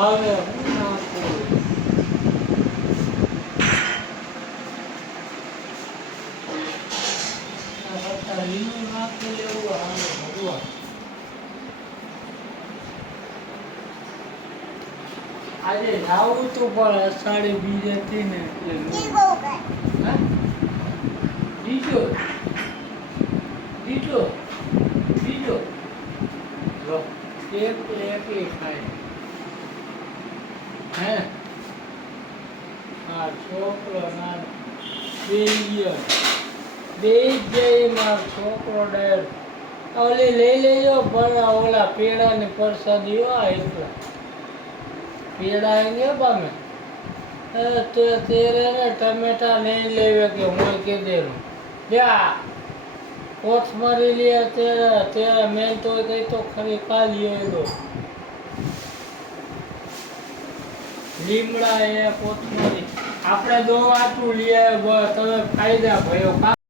ભાવે હું નાખું લીલું નાખી લેવું આવે ભગવાન આજે જાવું તું પણ અષાઢી બીજ હતી ને એટલે બીજો બીજો બીજો જો એક ખાય હે હા છોકરો ના બે જઈ મારો છોકરો ડર ઓલી લઈ લેજો પણ ઓલા પેડાની પરસાદી હોય એટલા પેડા આएंगे पामे तो तेरे ने टमेटा नहीं लेवे के मैं के दे रहा क्या कोथमरी लिया तेरा मैं तो कहीं तो खरी खा लिए लो લીમડા એ કોથમરી આપણે દો આટલું લઈ આવ્યા તમે ફાયદા ભયો